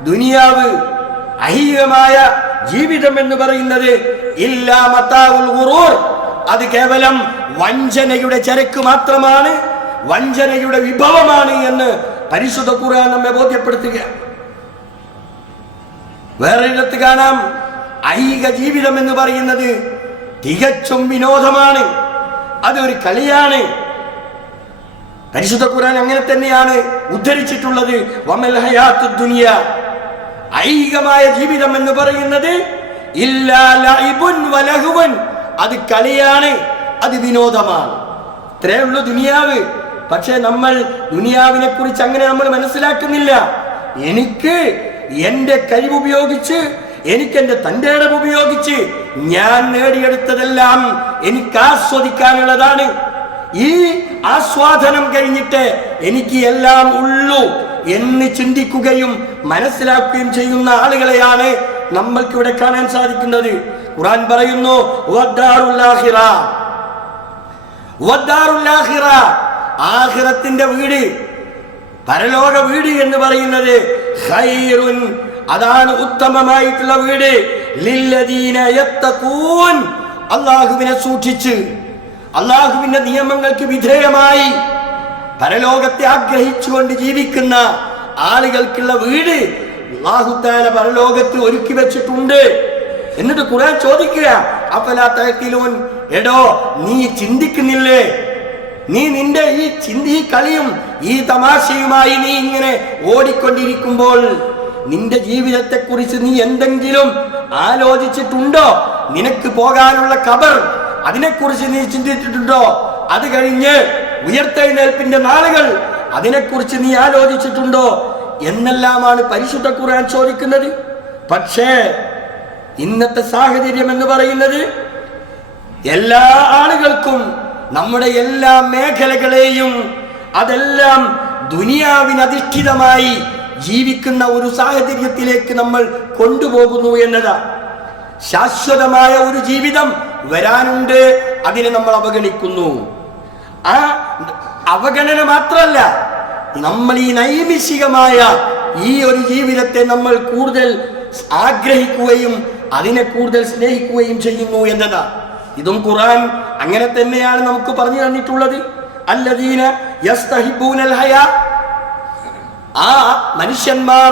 ദുനിയാവ്, അഹികമായ ജീവിതം എന്ന് പറയുന്നത് ഇല്ലാ മതാഉൽ ഗുറൂർ, അത് കേവലം വഞ്ചനയുടെ ചരക്ക് മാത്രമാണ്, വഞ്ചനയുടെ വിഭവമാണ് എന്ന് പരിശുദ്ധ ഖുർആൻ നമ്മെ ബോധ്യപ്പെടുത്തുക. വേറെ ഇടത്ത് കാണാം, ഐഹിക ജീവിതം എന്ന് പറയുന്നത് തികച്ചും വിനോദമാണ്, അതൊരു കളിയാണ്. പരിശുദ്ധ ഖുർആൻ അങ്ങനെ തന്നെയാണ് ഉദ്ധരിച്ചിട്ടുള്ളത്. വമൽ ഹയാത്തുദ് ദുനിയ, ഐഹികമായ ജീവിതം എന്ന് പറയുന്നത് ഇല്ലാ ലഇബുൻ വലഹുവൻ, അത് കളിയാണ്, അത് വിനോദമാണ്. ഇത്രയേ ഉള്ളൂ ദുനിയാവ്. പക്ഷെ നമ്മൾ ദുനിയാവിനെ കുറിച്ച് അങ്ങനെ നമ്മൾ മനസ്സിലാക്കുന്നില്ല. എനിക്ക് എന്റെ കഴിവുപയോഗിച്ച്, എനിക്ക് എന്റെ തന്റെ ഇടം ഉപയോഗിച്ച് ഞാൻ നേടിയെടുത്തതെല്ലാം എനിക്ക് ആസ്വദിക്കാനുള്ളതാണ്. ഈ ആസ്വാദനം കഴിഞ്ഞിട്ട് എനിക്ക് എല്ലാം ഉള്ളൂ എന്ന് ചിന്തിക്കുകയും മനസ്സിലാക്കുകയും ചെയ്യുന്ന ആളുകളെയാണ് നമ്മൾക്കിവിടെ കാണാൻ സാധിക്കുന്നത്. ഖുർആൻ പറയുന്നു വദ്ദാറുൽ ആഖിറ, വദ്ദാറുൽ ആഖിറ, ആഖിറത്തിന്റെ വീട്, പരലോക വീട് എന്ന് പറയുന്നത് ഖൈറുൻ, അതാണ് ഉത്തമമായിട്ടുള്ള വീട്. ലില്ലദീന യത്തഖൂൻ, അല്ലാഹുവിനെ സൂക്ഷിച്ച് അല്ലാഹുവിന്റെ നിയമങ്ങൾക്ക് വിധേയമായി പരലോകത്തെ ആഗ്രഹിച്ചുകൊണ്ട് ജീവിക്കുന്ന ആളുകൾക്കുള്ള വീട് അല്ലാഹു തആല പരലോകത്ത് ഒരുക്കി വെച്ചിട്ടുണ്ട്. എന്നിട്ട് ഖുർആൻ ചോദിക്കുക, അഫലാ തഅഖിലൂൻ, എടോ നീ ചിന്തിക്കുന്നില്ലേ? നീ നിന്റെ ഈ കളിയും ഈ തമാശയുമായി നീ ഇങ്ങനെ ഓടിക്കൊണ്ടിരിക്കുമ്പോൾ നിന്റെ ജീവിതത്തെ കുറിച്ച് നീ എന്തെങ്കിലും ആലോചിച്ചിട്ടുണ്ടോ? നിനക്ക് പോകാനുള്ള ഖബർ, അതിനെക്കുറിച്ച് നീ ചിന്തിച്ചിട്ടുണ്ടോ? അത് കഴിഞ്ഞ് ഉയർത്തെഴുന്നേൽപ്പിന്റെ നാളുകൾ, അതിനെക്കുറിച്ച് നീ ആലോചിച്ചിട്ടുണ്ടോ എന്നെല്ലാമാണ് പരിശുദ്ധ ഖുർആൻ ചോദിക്കുന്നത്. പക്ഷേ ഇന്നത്തെ സാഹചര്യം എന്ന് പറയുന്നത് എല്ലാ ആളുകൾക്കും നമ്മുടെ എല്ലാ മേഖലകളെയും അതെല്ലാം ദുനിയാവിനധിഷ്ഠിതമായി ജീവിക്കുന്ന ഒരു സാഹചര്യത്തിലേക്ക് നമ്മൾ കൊണ്ടുപോകുന്നു എന്നതാ. ശാശ്വതമായ ഒരു ജീവിതം വരാനുണ്ട്, അതിനെ നമ്മൾ അവഗണിക്കുന്നു. ആ അവഗണന മാത്രമല്ല, നമ്മൾ ഈ നൈമിഷികമായ ഈ ഒരു ജീവിതത്തെ നമ്മൾ കൂടുതൽ ആഗ്രഹിക്കുകയും അതിനെ കൂടുതൽ സ്നേഹിക്കുകയും ചെയ്യുന്നു എന്നതാണ്. ഇതും ഖുർആൻ അങ്ങനെ തന്നെയാണ് നമുക്ക് പറഞ്ഞു തന്നിട്ടുള്ളത്. അല്ലദീന യസ്തഹിബൂനൽ ഹയാ, ആ മനുഷ്യന്മാർ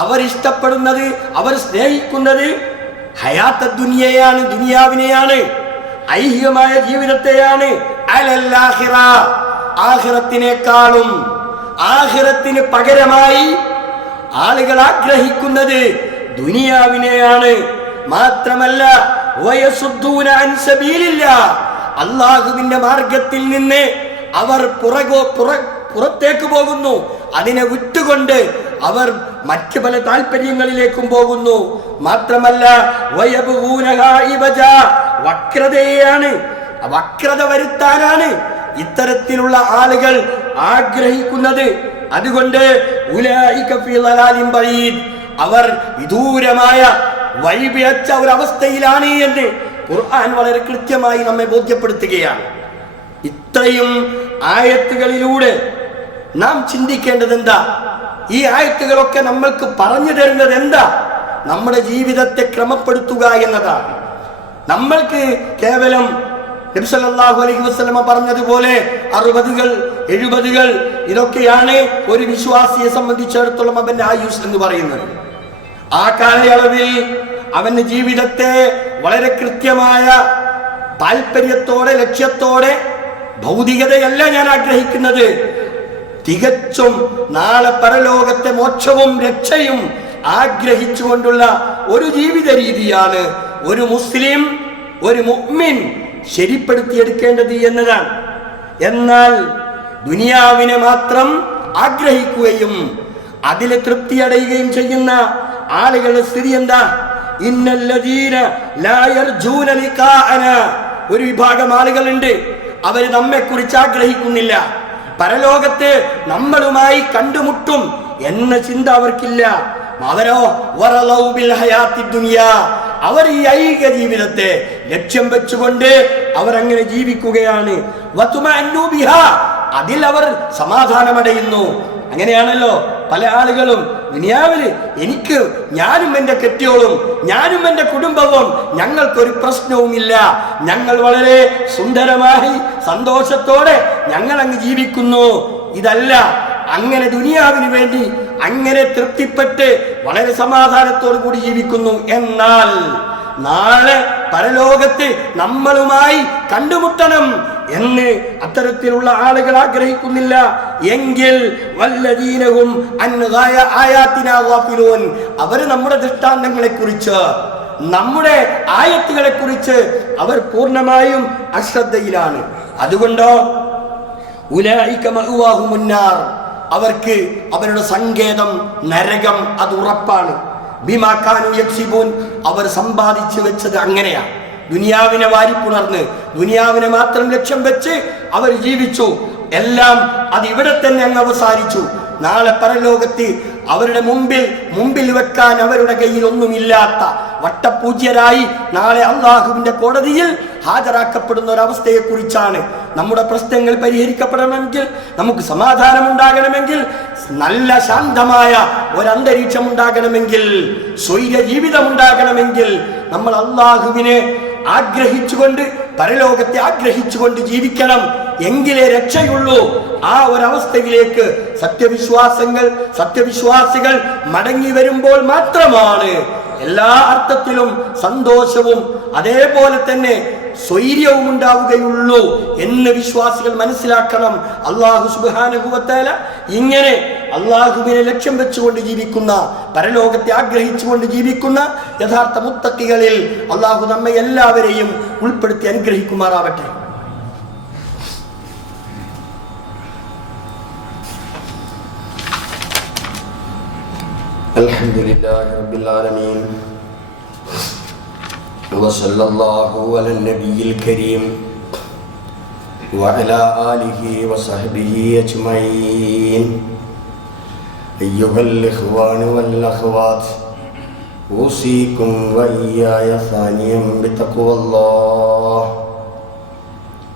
അവർ ഇഷ്ടപ്പെടുന്നത്, അവർ സ്നേഹിക്കുന്നത് ഹയാത്ത ദുനിയയാണ്, ദുനിയാവിനെയാണ്, ഐഹികമായ ജീവിതത്തെയാണ്. അലൽ ആഖിറ, ആഖിറത്തിനേക്കാളും ആഖിറത്തിന് പകരമായി ആളുകൾ ആഗ്രഹിക്കുന്നത് ദുനിയാവിനെയാണ്. മാത്രമല്ല വയസുദ്ദൂന അൻ സബീലില്ലാഹ്, അല്ലാഹുവിന്റെ മാർഗത്തിൽ നിന്ന് അവർ പുറത്തേക്ക് പോകുന്നു. അതിനെ വിട്ടുകൊണ്ട് അവർ മറ്റു പല താല്പര്യങ്ങളിലേക്കും പോകുന്നു. മാത്രമല്ല വക്രതയാണ്, വക്രത വരുത്താനാണ് ഇത്തരത്തിലുള്ള ആളുകൾ ആഗ്രഹിക്കുന്നത്. അതുകൊണ്ട് ഉലൈക ഫീ ളലാലിൻ ബഈദ്, അവർ വിദൂരമായ വഴിപിഴച്ച ഒരു അവസ്ഥയിലാണ് എന്ന് ഖുർആൻ വളരെ കൃത്യമായി നമ്മെ ബോധ്യപ്പെടുത്തുകയാണ്. ഇത്രയും ആയത്തുകളിലൂടെ നാം ചിന്തിക്കേണ്ടത് എന്താ? ഈ ആയത്തുകളൊക്കെ നമ്മൾക്ക് പറഞ്ഞു തരുന്നത് എന്താ? നമ്മുടെ ജീവിതത്തെ ക്രമപ്പെടുത്തുക എന്നതാണ്. നമ്മൾക്ക് കേവലം നബി സല്ലല്ലാഹു അലൈഹി വസല്ലമ പറഞ്ഞതുപോലെ 60-കൾ 70-കൾ ഇതൊക്കെയാണ് ഒരു വിശ്വാസിയെ സംബന്ധിച്ചിടത്തോളം അവന്റെ ആയുസ് എന്ന് പറയുന്നത്. ആ കാലയളവിൽ അവന്റെ ജീവിതത്തെ വളരെ കൃത്യമായ താല്പര്യത്തോടെ, ലക്ഷ്യത്തോടെ, ഭൗതികതയല്ല ഞാൻ ആഗ്രഹിക്കുന്നത്, തികച്ചും നാളെ പരലോകത്തെ മോക്ഷവും രക്ഷയും ആഗ്രഹിച്ചുകൊണ്ടുള്ള ഒരു ജീവിത രീതിയാണ് ഒരു മുസ്ലിം, ഒരു മുഅ്മിൻ ശരിപ്പെടുത്തിയെടുക്കേണ്ടത് എന്നതാണ്. എന്നാൽ ദുനിയാവിനെ മാത്രം ആഗ്രഹിക്കുകയും അതിൽ തൃപ്തിയടയുകയും ചെയ്യുന്ന ആളുകളുടെ സ്ഥിതി എന്താ? ഇന്നല്ലദീന ലാ യർജൂന ലിഖാഅന, ഒരു വിഭാഗം ആളുകളുണ്ട്, അവർ നമ്മെക്കുറിച്ച് ആഗ്രഹിക്കുന്നില്ല, പരലോകത്ത് നമ്മളുമായി കണ്ടുമുട്ടും എന്ന ചിന്ത അവർക്കില്ല. അവരോ വറലൗ ബിൽ ഹയാത്തി ദുനിയാ, അവർ ഈ ഐഹിക ജീവിതത്തെ ലക്ഷ്യം വെച്ചുകൊണ്ട് അവർ അങ്ങനെ ജീവിക്കുകയാണ്. വതുമഅന്നു ബിഹാ, അതിൽ അവർ സമാധാനമടയുന്നു. അങ്ങനെയാണല്ലോ പല ആളുകളും ദുനിയാവില്, എനിക്ക് ഞാനും എൻ്റെ കെട്ടിയോളും ഞാനും എൻ്റെ കുടുംബവും ഞങ്ങൾക്കൊരു പ്രശ്നവുമില്ല, ഞങ്ങൾ വളരെ സുന്ദരമായി സന്തോഷത്തോടെ ഞങ്ങൾ അങ്ങ് ജീവിക്കുന്നു. ഇതല്ല, അങ്ങനെ ദുനിയാവിന് വേണ്ടി അങ്ങനെ തൃപ്തിപ്പെട്ട് വളരെ സമാധാനത്തോടു കൂടി ജീവിക്കുന്നു. എന്നാൽ നാളെ പരലോകത്ത് നമ്മളുമായി കണ്ടുമുട്ടണം എന്ന് അത്തരത്തിലുള്ള ആളുകൾ ആഗ്രഹിക്കുന്നില്ല എങ്കിൽ വല്ലദീനഹും അൻ ആയാതിനാ ഗാഫിലൂൻ, അവർ നമ്മുടെ ദൃഷ്ടാന്തങ്ങളെ കുറിച്ച്, നമ്മുടെ ആയത്തുകളെ കുറിച്ച് അവർ പൂർണ്ണമായും അശ്രദ്ധയിലാണ്. അതുകൊണ്ടോ ഉലൈക മഅവാഹുമുൻ നാർ, അവർക്ക് അവരുടെ സങ്കേതം നരകം, അത് ഉറപ്പാണ്. ബിമാ കാനൂ യക്സിബൂൻ, അവർ സമ്പാദിച്ചു വെച്ചത് അങ്ങനെയാണ്. ദുനിയാവിനെ വാരിപ്പുണർന്ന് ദുനിയാവിനെ മാത്രം ലക്ഷ്യം വെച്ച് അവർ ജീവിച്ചു. എല്ലാം അത് ഇവിടെ തന്നെ അങ്ങ് അവസാനിച്ചു. നാളെ പരലോകത്ത് അവരുടെ മുമ്പിൽ വെക്കാൻ അവരുടെ കയ്യിൽ ഒന്നുമില്ലാത്ത വട്ടപൂജ്യരായി നാളെ അള്ളാഹുവിന്റെ കോടതിയിൽ ഹാജരാക്കപ്പെടുന്ന ഒരവസ്ഥയെ കുറിച്ചാണ്. നമ്മുടെ പ്രശ്നങ്ങൾ പരിഹരിക്കപ്പെടണമെങ്കിൽ, നമുക്ക് സമാധാനം ഉണ്ടാകണമെങ്കിൽ, നല്ല ശാന്തമായ ഒരന്തരീക്ഷം ഉണ്ടാകണമെങ്കിൽ, സ്വൈര ജീവിതം ഉണ്ടാകണമെങ്കിൽ നമ്മൾ അള്ളാഹുവിനെ ആഗ്രഹിച്ചുകൊണ്ട്, പരലോകത്തെ ആഗ്രഹിച്ചുകൊണ്ട് ജീവിക്കണം. എങ്കിലേ രക്ഷയുള്ളൂ. ആ ഒരവസ്ഥയിലേക്ക് സത്യവിശ്വാസികൾ മടങ്ങി വരുമ്പോൾ മാത്രമാണ് എല്ലാ അർത്ഥത്തിലും സന്തോഷവും അതേപോലെ തന്നെ സ്വൈര്യവും ഉണ്ടാവുകയുള്ളൂ എന്ന് വിശ്വാസികൾ മനസ്സിലാക്കണം. അല്ലാഹു സുബ്ഹാനഹു വ തആല ഇങ്ങനെ അല്ലാഹുവിനെ ലക്ഷ്യം വെച്ചുകൊണ്ട് ജീവിക്കുന്ന, പരലോകത്തെ ആഗ്രഹിച്ചുകൊണ്ട് ജീവിക്കുന്ന യഥാർത്ഥ മുത്തഖികളിൽ അല്ലാഹു നമ്മെ എല്ലാവരെയും ഉൾപ്പെടുത്തി അനുഗ്രഹിക്കുമാറാവട്ടെ. അൽഹംദുലില്ലാഹി റബ്ബിൽ ആലമീൻ വസല്ലല്ലാഹു അലൻ നബിയിൽ കരീം വഅലാ ആലിഹി വസഹ്ബിഹി അജ്മഈൻ. അയ്യുഹൽ ഇഖ്വാനു വൽ അഖ്വാത്ത് ഊസീകും വഇയ്യായ സാനിയം ബിത്തഖ്വല്ലാഹ്.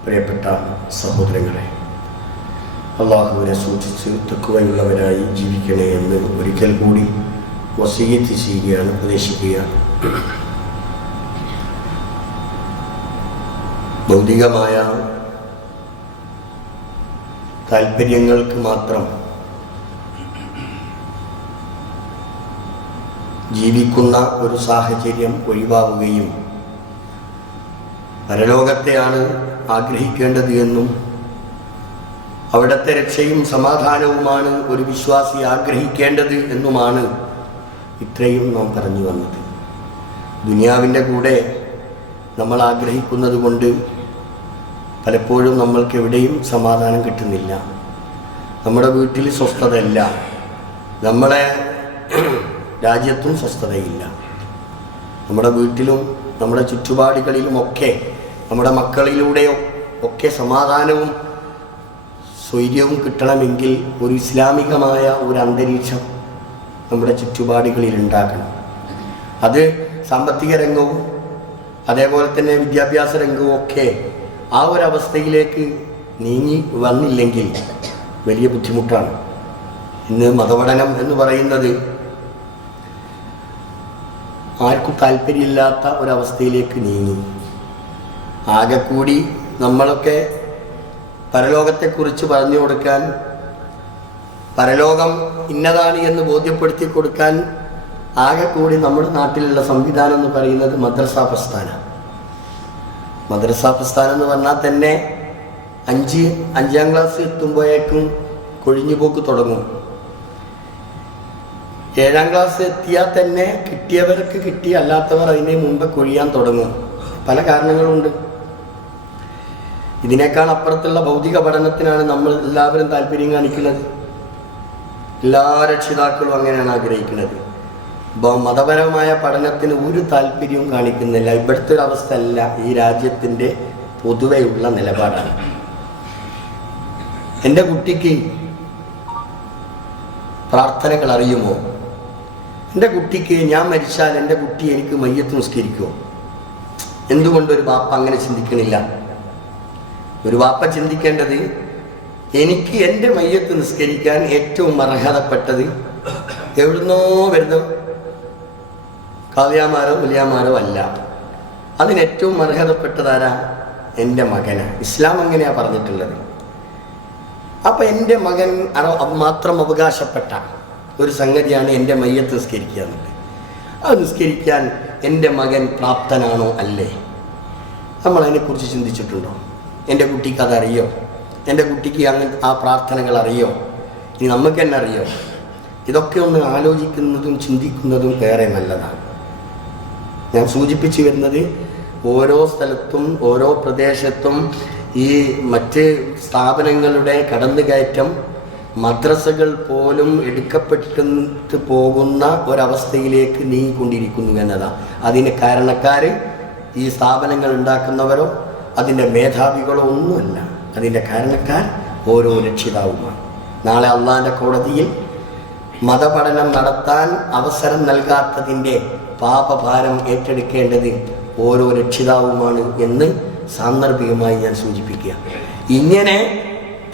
പ്രിയപ്പെട്ട സഹോദരങ്ങളെ, അള്ളാഹുവിനെ സൂക്ഷിച്ച് തഖ്വയുള്ളവരായി ജീവിക്കണേ എന്ന് ഒരിക്കൽ കൂടി വസിയത്ത് ചെയ്യുകയാണ്, ഉപദേശിക്കുകയാണ്. ഭൗതികമായ താല്പര്യങ്ങൾക്ക് മാത്രം ജീവിക്കുന്ന ഒരു സാഹചര്യം ഒഴിവാവുകയും പരലോകത്തെയാണ് ആഗ്രഹിക്കേണ്ടത് എന്നും അവിടുത്തെ രക്ഷയും സമാധാനവുമാണ് ഒരു വിശ്വാസി ആഗ്രഹിക്കേണ്ടത് എന്നുമാണ് ഇത്രയും നാം പറഞ്ഞു വന്നത്. ദുനിയാവിൻ്റെ കൂടെ നമ്മൾ ആഗ്രഹിക്കുന്നത് കൊണ്ട് പലപ്പോഴും നമ്മൾക്ക് എവിടെയും സമാധാനം കിട്ടുന്നില്ല. നമ്മുടെ വീട്ടിൽ സ്വസ്ഥതയില്ല, നമ്മളെ രാജ്യത്തും സ്വസ്ഥതയില്ല. നമ്മുടെ വീട്ടിലും നമ്മുടെ ചുറ്റുപാടുകളിലുമൊക്കെ നമ്മുടെ മക്കളിലൂടെയോ ഒക്കെ സമാധാനവും സ്വൈര്യവും കിട്ടണമെങ്കിൽ ഒരു ഇസ്ലാമികമായ ഒരു അന്തരീക്ഷം നമ്മുടെ ചുറ്റുപാടുകളിൽ ഉണ്ടാക്കണം. അത് സാമ്പത്തിക രംഗവും അതേപോലെ തന്നെ വിദ്യാഭ്യാസ രംഗവും ഒക്കെ ആ ഒരവസ്ഥയിലേക്ക് നീങ്ങി വന്നില്ലെങ്കിൽ വലിയ ബുദ്ധിമുട്ടാണ്. ഇന്ന് മതപഠനം എന്ന് പറയുന്നത് ആർക്കും താല്പര്യമില്ലാത്ത ഒരവസ്ഥയിലേക്ക് നീങ്ങി. ആകെ കൂടി നമ്മളൊക്കെ പരലോകത്തെക്കുറിച്ച് പറഞ്ഞു കൊടുക്കാൻ, പരലോകം ഇന്നതാണ് എന്ന് ബോധ്യപ്പെടുത്തി കൊടുക്കാൻ ആകെ കൂടി നമ്മുടെ നാട്ടിലുള്ള സംവിധാനം എന്ന് പറയുന്നത് മദ്രസാ പ്രസ്ഥാനം. മദ്രസാ പ്രസ്ഥാനം എന്ന് പറഞ്ഞാൽ തന്നെ അഞ്ചാം ക്ലാസ് എത്തുമ്പോഴേക്കും കൊഴിഞ്ഞുപോക്ക് തുടങ്ങും. 7ാം ക്ലാസ് എത്തിയാൽ തന്നെ കിട്ടിയവർക്ക് കിട്ടി, അല്ലാത്തവർ അതിന് മുമ്പ് കൊഴിയാൻ തുടങ്ങും. പല കാരണങ്ങളുണ്ട്. ഇതിനേക്കാൾ അപ്പുറത്തുള്ള ഭൗതിക പഠനത്തിനാണ് നമ്മൾ എല്ലാവരും താല്പര്യം കാണിക്കുന്നത്. എല്ലാ രക്ഷിതാക്കളും അങ്ങനെയാണ് ആഗ്രഹിക്കുന്നത്. മതപരമായ പഠനത്തിന് ഒരു താല്പര്യവും കാണിക്കുന്നില്ല. ഇവിടുത്തെ ഒരു അവസ്ഥ അല്ല, ഈ രാജ്യത്തിൻ്റെ പൊതുവെയുള്ള നിലപാടാണ്. എൻ്റെ കുട്ടിക്ക് പ്രാർത്ഥനകൾ അറിയുമോ? എൻ്റെ കുട്ടിക്ക് ഞാൻ മരിച്ചാൽ എൻ്റെ കുട്ടി എനിക്ക് മയ്യത്ത് നിസ്കരിക്കുമോ? എന്തുകൊണ്ടൊരു ബാപ്പ അങ്ങനെ ചിന്തിക്കണില്ല? ഒരു ബാപ്പ ചിന്തിക്കേണ്ടത്, എനിക്ക് എൻ്റെ മയ്യത്ത് നിസ്കരിക്കാൻ ഏറ്റവും അർഹതപ്പെട്ടത് എവിടുന്നോ വരുന്ന കാവ്യാമാരോ വലിയാമാരോ അല്ല. അതിനേറ്റവും അർഹതപ്പെട്ടതാരാ? എൻ്റെ മകനാണ്. ഇസ്ലാം അങ്ങനെയാണ് പറഞ്ഞിട്ടുള്ളത്. അപ്പം എൻ്റെ മകൻ മാത്രം അവകാശപ്പെട്ട ഒരു സംഗതിയാണ് എൻ്റെ മയ്യത്ത് നിസ്കരിക്കുക എന്നുള്ളത്. അത് നിസ്കരിക്കാൻ എൻ്റെ മകൻ പ്രാപ്തനാണോ അല്ലേ? നമ്മൾ അതിനെക്കുറിച്ച് ചിന്തിച്ചിട്ടുണ്ടോ? എൻ്റെ കുട്ടിക്ക് അതറിയോ? എൻ്റെ കുട്ടിക്ക് ആ പ്രാർത്ഥനകൾ അറിയോ? ഇനി നമുക്ക് തന്നെ അറിയോ? ഇതൊക്കെ ഒന്ന് ആലോചിക്കുന്നതും ചിന്തിക്കുന്നതും ഏറെ നല്ലതാണ്. ഞാൻ സൂചിപ്പിച്ചു വരുന്നത്, ഓരോ സ്ഥലത്തും ഓരോ പ്രദേശത്തും ഈ മറ്റ് സ്ഥാപനങ്ങളുടെ കടന്നുകയറ്റം, മദ്രസകൾ പോലും എടുക്കപ്പെട്ട് പോകുന്ന ഒരവസ്ഥയിലേക്ക് നീങ്ങിക്കൊണ്ടിരിക്കുന്നു എന്നതാണ്. അതിന് കാരണക്കാർ ഈ സ്ഥാപനങ്ങൾ ഉണ്ടാക്കുന്നവരോ അതിൻ്റെ മേധാവികളോ ഒന്നുമല്ല. അതിൻ്റെ കാരണക്കാർ ഓരോ രക്ഷിതാവുമാണ്. നാളെ അള്ളാഹിൻ്റെ കോടതിയിൽ മതപഠനം നടത്താൻ അവസരം നൽകാത്തതിൻ്റെ പാപഭാരം ഏറ്റെടുക്കേണ്ടത് ഓരോ രക്ഷിതാവുമാണ് എന്ന് സാന്ദർഭികമായി ഞാൻ സൂചിപ്പിക്കുക. ഇങ്ങനെ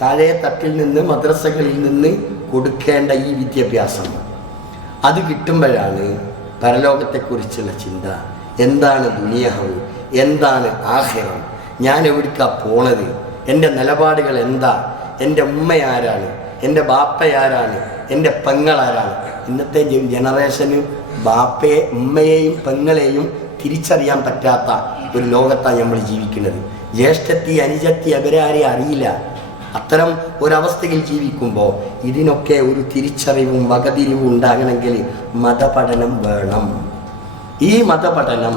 താഴെ തട്ടിൽ നിന്ന് മദ്രസകളിൽ നിന്ന് കൊടുക്കേണ്ട ഈ വിദ്യാഭ്യാസം, അത് കിട്ടുമ്പോഴാണ് പരലോകത്തെക്കുറിച്ചുള്ള ചിന്ത, എന്താണ് ദുനിയാവ്, എന്താണ് ആഖിറം, ഞാൻ എവിടേക്കാണ് പോണത്, എൻ്റെ നിലപാടുകൾ എന്താ, എൻ്റെ ഉമ്മയാരാണ്, എൻ്റെ ബാപ്പയാരാണ്, എൻ്റെ പെങ്ങളാരാണ്. ഇന്നത്തെ ജനറേഷന് ബാപ്പയെ, ഉമ്മയെയും പെങ്ങളെയും തിരിച്ചറിയാൻ പറ്റാത്ത ഒരു ലോകത്താണ് നമ്മൾ ജീവിക്കുന്നത്. ജ്യേഷ്ഠത്തി അനുജത്തി അവരാരെ അറിയില്ല. അത്തരം ഒരവസ്ഥയിൽ ജീവിക്കുമ്പോൾ ഇതിനൊക്കെ ഒരു തിരിച്ചറിവും വകതിരിവും ഉണ്ടാകണമെങ്കിൽ മതപഠനം വേണം. ഈ മതപഠനം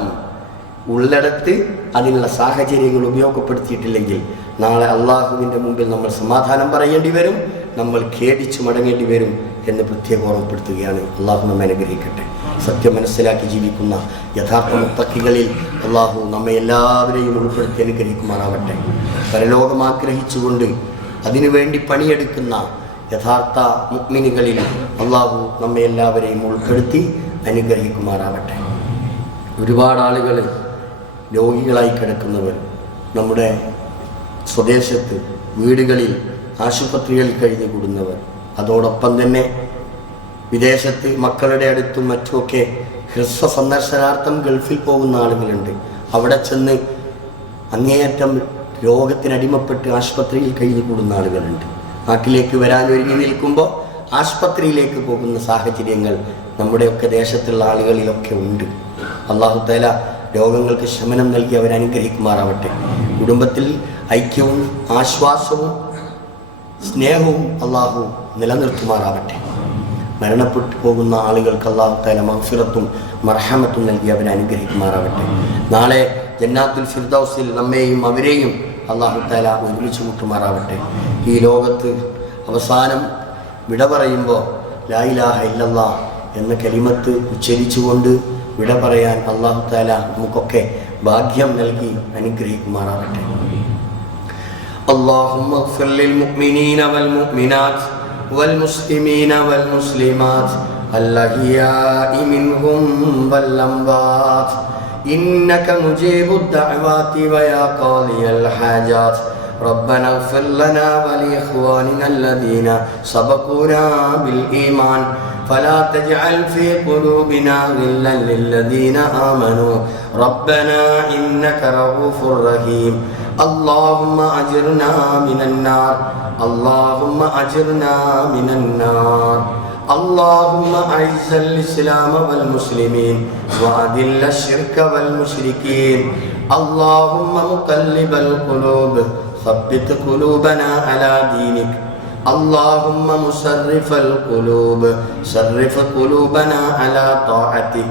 ഉള്ളിടത്ത് അതിനുള്ള സാഹചര്യങ്ങൾ ഉപയോഗപ്പെടുത്തിയിട്ടില്ലെങ്കിൽ നാളെ അള്ളാഹുവിൻ്റെ മുമ്പിൽ നമ്മൾ സമാധാനം പറയേണ്ടി വരും, നമ്മൾ ഖേദിച്ചു മടങ്ങേണ്ടി വരും എന്ന് പ്രത്യേകം ഓർമ്മപ്പെടുത്തുകയാണ്. അള്ളാഹു നമ്മെ അനുഗ്രഹിക്കട്ടെ. സത്യം മനസ്സിലാക്കി ജീവിക്കുന്ന യഥാർത്ഥ മുത്തക്കികളിൽ അള്ളാഹു നമ്മെ എല്ലാവരെയും ഉൾപ്പെടുത്തി അനുഗ്രഹിക്കുമാറാവട്ടെ. പരലോകം ആഗ്രഹിച്ചുകൊണ്ട് അതിനുവേണ്ടി പണിയെടുക്കുന്ന യഥാർത്ഥ മുഅ്മിനുകളിൽ അള്ളാഹു നമ്മെ എല്ലാവരെയും ഉൾപ്പെടുത്തി അനുഗ്രഹിക്കുമാറാവട്ടെ. ഒരുപാട് ആളുകൾ രോഗികളായി കിടക്കുന്നവർ നമ്മുടെ സ്വദേശത്ത് വീടുകളിൽ ആശുപത്രികളിൽ കഴിഞ്ഞുകൂടുന്നവർ, അതോടൊപ്പം തന്നെ വിദേശത്ത് മക്കളുടെ അടുത്തും മറ്റുമൊക്കെ ഹ്രസ്വ സന്ദർശനാർത്ഥം ഗൾഫിൽ പോകുന്ന ആളുകളുണ്ട്. അവിടെ ചെന്ന് അങ്ങേയറ്റം രോഗത്തിനടിമപ്പെട്ട് ആശുപത്രിയിൽ കഴിഞ്ഞുകൂടുന്ന ആളുകളുണ്ട്. നാട്ടിലേക്ക് വരാൻ ഒരുങ്ങി നിൽക്കുമ്പോൾ ആശുപത്രിയിലേക്ക് പോകുന്ന സാഹചര്യങ്ങൾ നമ്മുടെയൊക്കെ ദേശത്തുള്ള ആളുകളിലൊക്കെ ഉണ്ട്. അല്ലാഹു തആല രോഗങ്ങൾക്ക് ശമനം നൽകി അവരെ അനുഗ്രഹിക്കുമാറാവട്ടെ. കുടുംബത്തിൽ ഐക്യവും ആശ്വാസവും സ്നേഹവും അല്ലാഹു നിലനിർത്തുമാറാവട്ടെ. മരണപ്പെട്ടു പോകുന്ന ആളുകൾക്ക് അല്ലാഹു തആല മഗ്ഫിറത്തും മർഹമത്തും നൽകി അവരെ അനുഗ്രഹിക്കുമാറാവട്ടെ. നാളെ ജന്നാത്തുൽ ഫിർദൗസിൽ നമ്മെയും അവരെയും അല്ലാഹു തആല ഒരുമിച്ച് കൂട്ടുമാറാവട്ടെ. ഈ ലോകത്ത് അവസാനം വിട പറയുമ്പോൾ ലാ ഇലാഹ ഇല്ലല്ലാഹ് എന്ന കലിമത്ത് ഉച്ചരിച്ചുകൊണ്ട് വിട പറയാൻ അല്ലാഹു തആല നമുക്കൊക്കെ ഭാഗ്യം നൽകി അനുഗ്രഹിക്കുമാറാവട്ടെ. اللهم اغفر للمؤمنين والمؤمنات والمسلمين والمسلمات الأحياء منهم والأموات إنك مجيب الدعوات ويا قاضي الحاجات ربنا اغفر لنا ولإخواننا الذين سبقونا بالإيمان فلا تجعل في قلوبنا غلا للذين آمنوا ربنا إنك رؤوف رحيم اللهم أجرنا من النار اللهم أجرنا من النار اللهم أعز الإسلام والمسلمين وأذل الشرك والمشركين اللهم مقلب القلوب ثبت قلوبنا على دينك اللهم مصرف القلوب صرف قلوبنا على طاعتك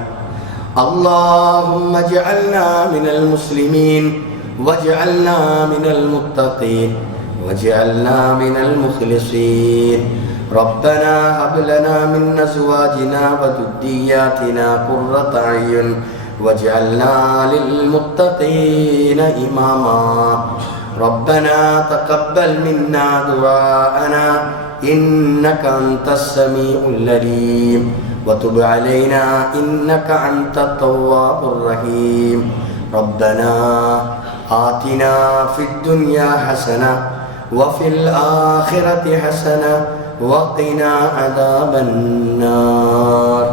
اللهم اجعلنا من المسلمين واجعلنا من المتقين واجعلنا من المخلصين ربنا هب لنا من أزواجنا وذرياتنا قرة أعين واجعلنا للمتقين إماما ربنا تقبل منا دعاءنا إنك أنت السميع العليم وتب علينا إنك أنت التواب الرحيم ربنا آتنا في الدنيا حسنة وفي الآخرة حسنة وقنا عذاب النار.